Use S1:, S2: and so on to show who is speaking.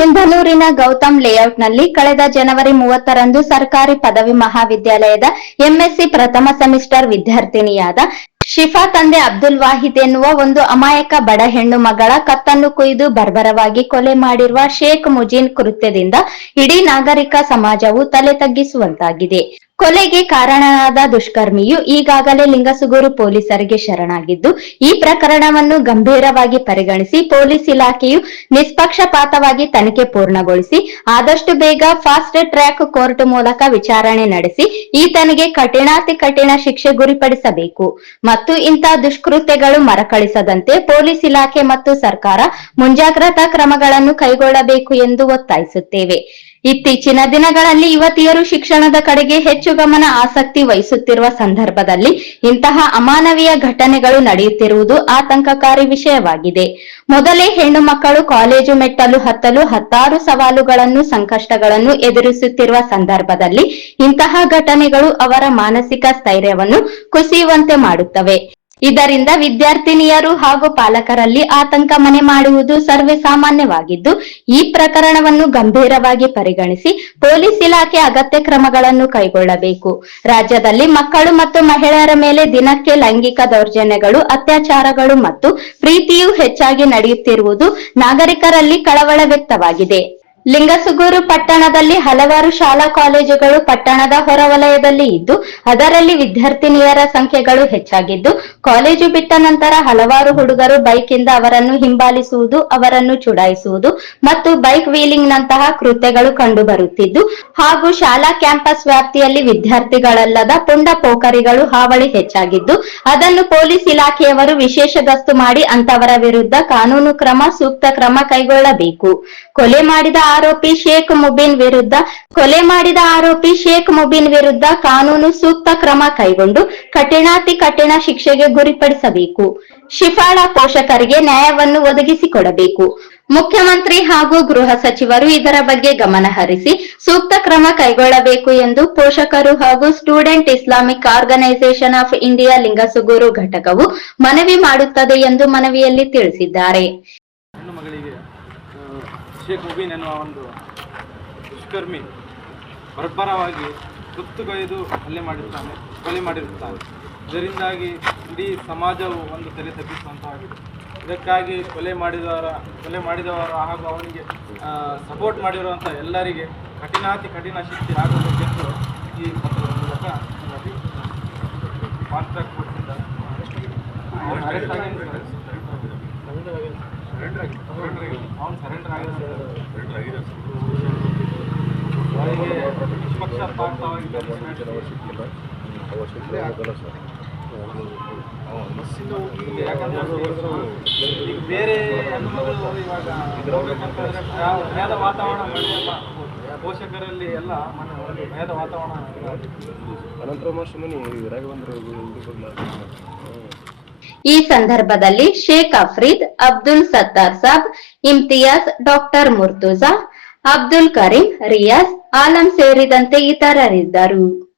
S1: ಸಿಂಧನೂರಿನ ಗೌತಮ್ ಲೇಔಟ್ನಲ್ಲಿ ಕಳೆದ ಜನವರಿ ಮೂವತ್ತರಂದು ಸರ್ಕಾರಿ ಪದವಿ ಮಹಾವಿದ್ಯಾಲಯದ ಎಂಎಸ್ಸಿ ಪ್ರಥಮ ಸೆಮಿಸ್ಟರ್ ವಿದ್ಯಾರ್ಥಿನಿಯಾದ ಶಿಫಾ ತಂದೆ ಅಬ್ದುಲ್ ವಾಹಿದ್ ಎನ್ನುವ ಒಂದು ಅಮಾಯಕ ಬಡ ಹೆಣ್ಣು ಮಗಳ ಕತ್ತನ್ನು ಕುಯ್ದು ಬರ್ಬರವಾಗಿ ಕೊಲೆ ಮಾಡಿರುವ ಶೇಖ್ ಮುಜೀನ್ ಕೃತ್ಯದಿಂದ ಇಡೀ ನಾಗರಿಕ ಸಮಾಜವು ತಲೆ ತಗ್ಗಿಸುವಂತಾಗಿದೆ. ಕೊಲೆಗೆ ಕಾರಣನಾದ ದುಷ್ಕರ್ಮಿಯು ಈಗಾಗಲೇ ಲಿಂಗಸುಗೂರು ಪೊಲೀಸರಿಗೆ ಶರಣಾಗಿದ್ದು, ಈ ಪ್ರಕರಣವನ್ನು ಗಂಭೀರವಾಗಿ ಪರಿಗಣಿಸಿ ಪೊಲೀಸ್ ಇಲಾಖೆಯು ನಿಷ್ಪಕ್ಷಪಾತವಾಗಿ ತನಿಖೆ ಪೂರ್ಣಗೊಳಿಸಿ, ಆದಷ್ಟು ಬೇಗ ಫಾಸ್ಟ್ ಟ್ರ್ಯಾಕ್ ಕೋರ್ಟ್ ಮೂಲಕ ವಿಚಾರಣೆ ನಡೆಸಿ, ಈತನಿಗೆ ಕಠಿಣಾತಿ ಕಠಿಣ ಶಿಕ್ಷೆ ಗುರಿಪಡಿಸಬೇಕು. ಮತ್ತು ಇಂತಹ ದುಷ್ಕೃತ್ಯಗಳು ಮರಕಳಿಸದಂತೆ ಪೊಲೀಸ್ ಇಲಾಖೆ ಮತ್ತು ಸರ್ಕಾರ ಮುಂಜಾಗ್ರತಾ ಕ್ರಮಗಳನ್ನು ಕೈಗೊಳ್ಳಬೇಕು ಎಂದು ಒತ್ತಾಯಿಸುತ್ತೇವೆ. ಇತ್ತೀಚಿನ ದಿನಗಳಲ್ಲಿ ಯುವತಿಯರು ಶಿಕ್ಷಣದ ಕಡೆಗೆ ಹೆಚ್ಚು ಗಮನ ಆಸಕ್ತಿ ವಹಿಸುತ್ತಿರುವ ಸಂದರ್ಭದಲ್ಲಿ ಇಂತಹ ಅಮಾನವೀಯ ಘಟನೆಗಳು ನಡೆಯುತ್ತಿರುವುದು ಆತಂಕಕಾರಿ ವಿಷಯವಾಗಿದೆ. ಮೊದಲೇ ಹೆಣ್ಣು ಮಕ್ಕಳು ಕಾಲೇಜು ಮೆಟ್ಟಲು ಹತ್ತಲು ಹತ್ತಾರು ಸವಾಲುಗಳನ್ನು, ಸಂಕಷ್ಟಗಳನ್ನು ಎದುರಿಸುತ್ತಿರುವ ಸಂದರ್ಭದಲ್ಲಿ ಇಂತಹ ಘಟನೆಗಳು ಅವರ ಮಾನಸಿಕ ಸ್ಥೈರ್ಯವನ್ನು ಕುಸಿಯುವಂತೆ ಮಾಡುತ್ತವೆ. ಇದರಿಂದ ವಿದ್ಯಾರ್ಥಿನಿಯರು ಹಾಗೂ ಪಾಲಕರಲ್ಲಿ ಆತಂಕ ಮನೆ ಮಾಡುವುದು ಸರ್ವೇ ಸಾಮಾನ್ಯವಾಗಿದ್ದು, ಈ ಪ್ರಕರಣವನ್ನು ಗಂಭೀರವಾಗಿ ಪರಿಗಣಿಸಿ ಪೊಲೀಸ್ ಇಲಾಖೆ ಅಗತ್ಯ ಕ್ರಮಗಳನ್ನು ಕೈಗೊಳ್ಳಬೇಕು. ರಾಜ್ಯದಲ್ಲಿ ಮಕ್ಕಳು ಮತ್ತು ಮಹಿಳೆಯರ ಮೇಲೆ ದಿನಕ್ಕೆ ಲೈಂಗಿಕ ದೌರ್ಜನ್ಯಗಳು, ಅತ್ಯಾಚಾರಗಳು ಮತ್ತು ಪ್ರೀತಿಯು ಹೆಚ್ಚಾಗಿ ನಡೆಯುತ್ತಿರುವುದು ನಾಗರಿಕರಲ್ಲಿ ಕಳವಳ ವ್ಯಕ್ತವಾಗಿದೆ. ಲಿಂಗಸುಗೂರು ಪಟ್ಟಣದಲ್ಲಿ ಹಲವಾರು ಶಾಲಾ ಕಾಲೇಜುಗಳು ಪಟ್ಟಣದ ಹೊರವಲಯದಲ್ಲಿ ಇದ್ದು, ಅದರಲ್ಲಿ ವಿದ್ಯಾರ್ಥಿನಿಯರ ಸಂಖ್ಯೆಗಳು ಹೆಚ್ಚಾಗಿದ್ದು, ಕಾಲೇಜು ಬಿಟ್ಟ ನಂತರ ಹಲವಾರು ಹುಡುಗರು ಬೈಕ್ ಇಂದ ಅವರನ್ನು ಹಿಂಬಾಲಿಸುವುದು, ಅವರನ್ನು ಚುಡಾಯಿಸುವುದು ಮತ್ತು ಬೈಕ್ ವೀಲಿಂಗ್ ನಂತಹ ಕೃತ್ಯಗಳು ಕಂಡುಬರುತ್ತಿದ್ದು, ಹಾಗೂ ಶಾಲಾ ಕ್ಯಾಂಪಸ್ ವ್ಯಾಪ್ತಿಯಲ್ಲಿ ವಿದ್ಯಾರ್ಥಿಗಳಲ್ಲದ ಪುಂಡ ಪೋಖರಿಗಳು ಹಾವಳಿ ಹೆಚ್ಚಾಗಿದ್ದು, ಅದನ್ನು ಪೊಲೀಸ್ ಇಲಾಖೆಯವರು ವಿಶೇಷ ಗಸ್ತು ಮಾಡಿ ಅಂತವರ ವಿರುದ್ಧ ಕಾನೂನು ಕ್ರಮ, ಸೂಕ್ತ ಕ್ರಮ ಕೈಗೊಳ್ಳಬೇಕು. ಕೊಲೆ ಮಾಡಿದ ಆರೋಪಿ ಶೇಖ್ ಮುಬೀನ್ ವಿರುದ್ಧ ಕೊಲೆ ಮಾಡಿದ ಆರೋಪಿ ಶೇಖ್ ಮುಬೀನ್ ವಿರುದ್ಧ ಕಾನೂನು ಸೂಕ್ತ ಕ್ರಮ ಕೈಗೊಂಡು ಕಠಿಣಾತಿ ಕಠಿಣ ಶಿಕ್ಷೆಗೆ ಗುರಿಪಡಿಸಬೇಕು. ಶಿಫಾಳ ಪೋಷಕರಿಗೆ ನ್ಯಾಯವನ್ನು ಒದಗಿಸಿಕೊಡಬೇಕು. ಮುಖ್ಯಮಂತ್ರಿ ಹಾಗೂ ಗೃಹ ಸಚಿವರು ಇದರ ಬಗ್ಗೆ ಗಮನ ಹರಿಸಿ ಸೂಕ್ತ ಕ್ರಮ ಕೈಗೊಳ್ಳಬೇಕು ಎಂದು ಪೋಷಕರು ಹಾಗೂ student Islamic organisation of India Lingasugur ಘಟಕವು ಮನವಿ ಮಾಡುತ್ತದೆ ಎಂದು ಮನವಿಯಲ್ಲಿ ತಿಳಿಸಿದ್ದಾರೆ.
S2: ಶೇಖ್ ಮುಬೀನ್ ಎನ್ನುವ ಒಂದು ದುಷ್ಕರ್ಮಿ ಬರ್ಬರವಾಗಿ ಕುತ್ತುಕೊಯ್ದು ಹಲ್ಲೆ ಮಾಡಿರ್ತಾನೆ, ಕೊಲೆ ಮಾಡಿರುತ್ತಾನೆ ಇದರಿಂದಾಗಿ ಇಡೀ ಸಮಾಜವು ಒಂದು ತಲೆ ತಪ್ಪಿಸುವಂತಾಗಿದೆ. ಇದಕ್ಕಾಗಿ ಕೊಲೆ ಮಾಡಿದವರ ಕೊಲೆ ಮಾಡಿದವರ ಹಾಗೂ ಅವನಿಗೆ ಸಪೋರ್ಟ್ ಮಾಡಿರುವಂಥ ಎಲ್ಲರಿಗೆ ಕಠಿಣಾತಿ ಕಠಿಣ ಶಕ್ತಿ ಆಗಬೇಕೆಂದು ಈ ಪತ್ರದ ಮೂಲಕ ಕೊಡ್ತಿದ್ದಾರೆ. ಬೇರೆ ಭಯದ ವಾತಾವರಣ ಪೋಷಕರಲ್ಲಿ ಎಲ್ಲ ಭಯದ ವಾತಾವರಣ
S3: ಅನಂತರ ಮಾಸ್ಟರ್ ಮನಿ ರಾಘವೇಂದ್ರ
S1: ಈ ಸಂದರ್ಭದಲ್ಲಿ ಶೇಖ್ ಅಫ್ರೀದ್ ಅಬ್ದುಲ್ ಸತ್ತಾರ್ ಸಾಬ್, ಇಮ್ತಿಯಾಜ್, ಡಾಕ್ಟರ್ ಮುರ್ತುಜಾ, ಅಬ್ದುಲ್ ಕರೀಂ, ರಿಯಾಜ್, ಆಲಂ ಸೇರಿದಂತೆ ಇತರರಿದ್ದರು.